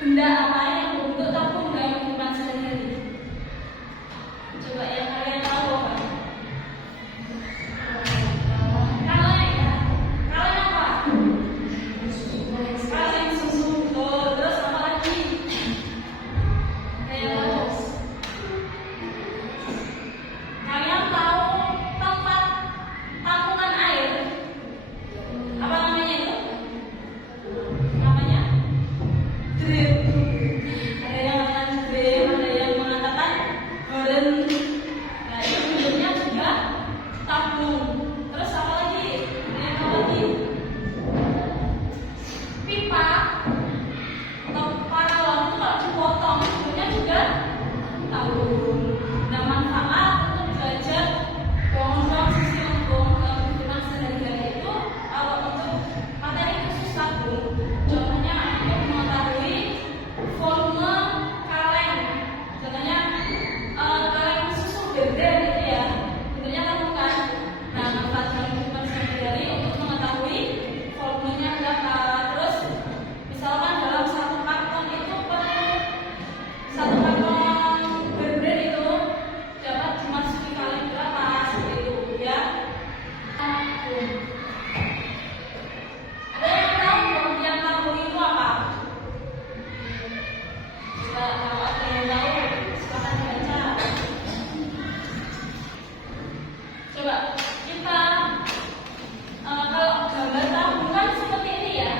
Benda apa yang berbentuk tabung dalam kehidupan sehari-hari? Coba yang kalian tahu apa? Kaleng apa? Kaleng susu. Oh, terus apa lagi? Kalian tahu tempat tampungan air? Apa namanya itu? Namanya drip. Ada yang mengatakan drip, ada yang mengatakan horen. Nah, itu bentuknya juga tabung. Terus apa lagi? Apa lagi? Pipa atau paralon itu kalau dipotong bentuknya juga tabung. Nah, manfaat untuk belajar ruang sisi lengkung dalam kehidupan sehari-hari itu kalau untuk materi khusus tabung, contohnya untuk mengetahui volume kaleng, contohnya kaleng susu beber gitu ya, bentuknya tabung kan. Nah, manfaat dalam kehidupan sehari-hari untuk mengetahui volumenya berapa. Terus misalkan dalam satu karton itu satu karton beber itu dapat dimasuki kaleng berapa, seperti itu ya. Ada yang tahu pengertian tabung itu apa? Coba kalau ada yang tahu, silakan baca. Coba kita kalau gambar tabung kan seperti ini ya.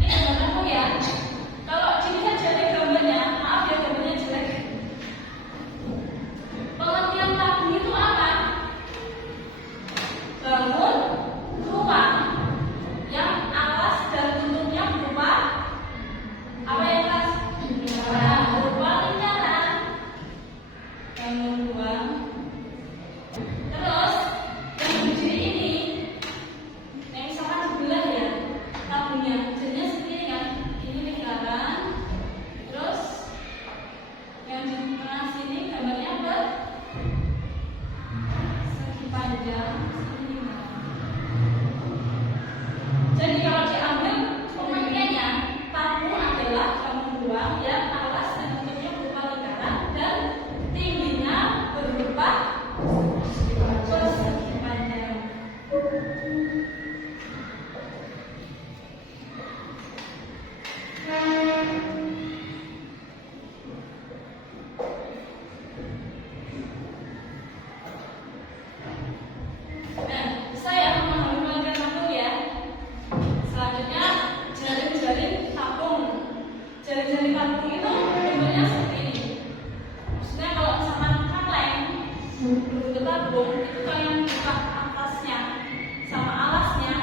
Ini gambar tabung ya. Kalau dilihat dari gambarnya, maaf ya gambarnya jelek. Pengertian tabung itu apa? Bangun ruang yang alas dan bentuknya berupa apa ya, Mas? Berupa lingkaran. Bangun ruang. Terus yang berdiri ini, yang misalkan sebelah ya tabungnya, jadinya seperti ini kan? Ini lingkaran. Terus yang di tengah sini gambarnya persegi panjang. Jadi kalau diambil pengertiannya, tabung adalah bangun ruang yang alas dan bentuknya berupa lingkaran dan tingginya berupa persegi panjang. Nah, saya memahami pengertian tabung ya. Selanjutnya jaring-jaring tabung. Jaring-jaring tabung itu bentuknya seperti ini. Maksudnya kalau misalkan kaleng berbentuk tabung, itu kalian buka atasnya sama alasnya,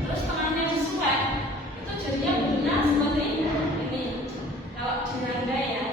terus tengahnya disuek, itu jadinya bentuknya seperti ini. Kalau dirangkai ya.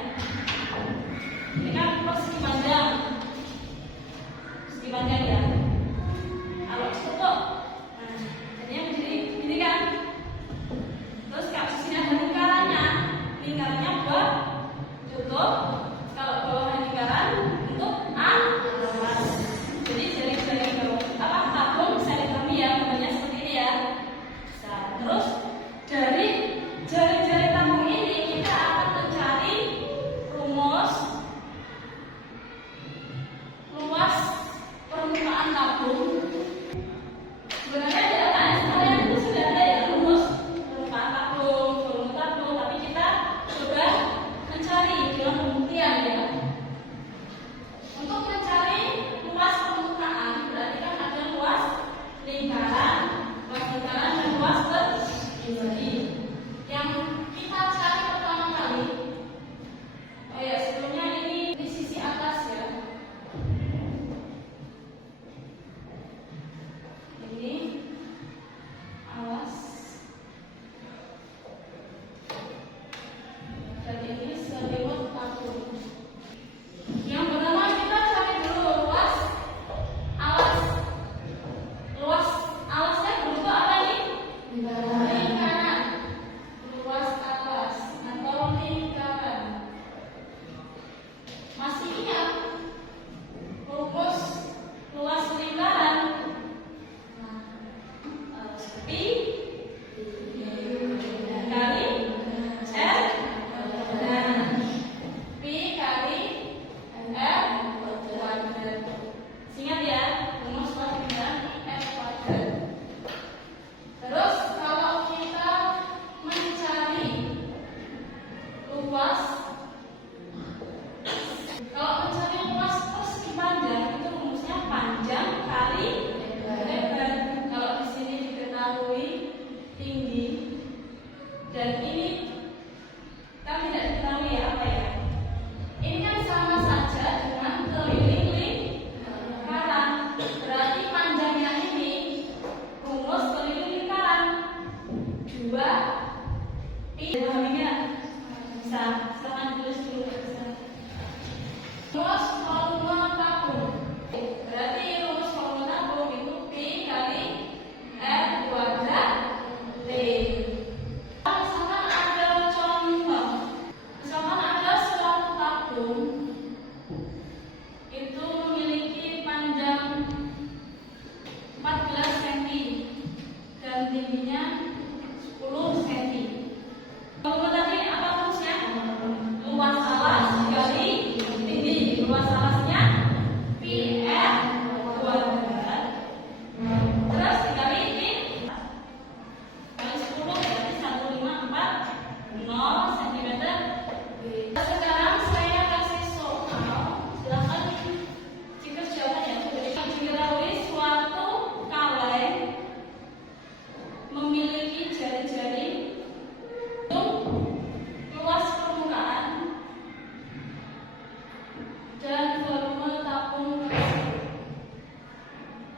dan volume tabung tersebut.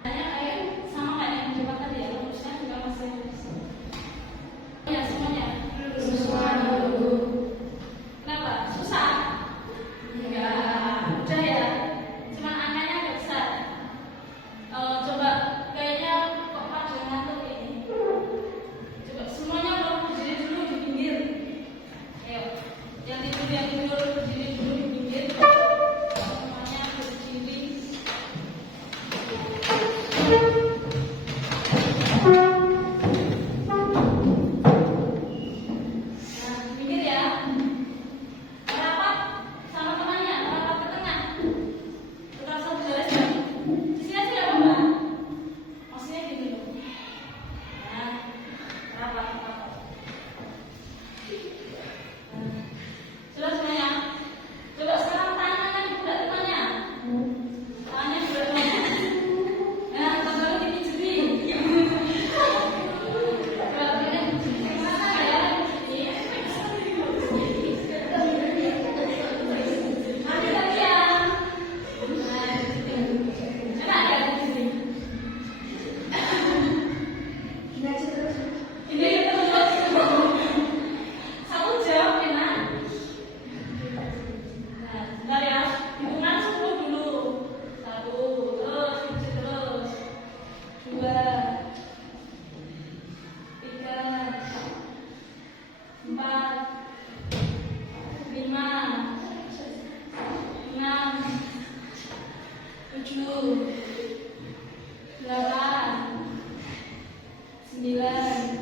Kayak sama kayak yang di depan tadi ya, rumusnya juga masih ya semuanya. Semua dulu. Kenapa? Susah? Enggak, mudah ya. Cuman angkanya agak besar. Coba kayaknya kok pada ngantuk ini. Coba semuanya udah berdiri dulu di pinggir. Ayo, yang tidur berdiri dulu di pinggir. Semuanya berdiri. Nah, pinggir ya. Rapat sama temannya, rapat ke tengah. Tetap satu garis. Di sini aja nggak apa-apa. Maksudnya gini loh. Nah, rapat. Nah, sudah semuanya. Coba sekarang tangannya dibuka temannya. Tangannya dibuka temannya. Nah, tangannya dipijiti. Coba tangannya dipijiti. Mana ya? Mati lagi ya. Nah, enak ya di sini. Ini terus 1 jam enak. Nah, sebentar ya. Hitungan 10 dulu. 1, terus pijit terus. 2, 3, 4, 5, 6, 7, 8, 9,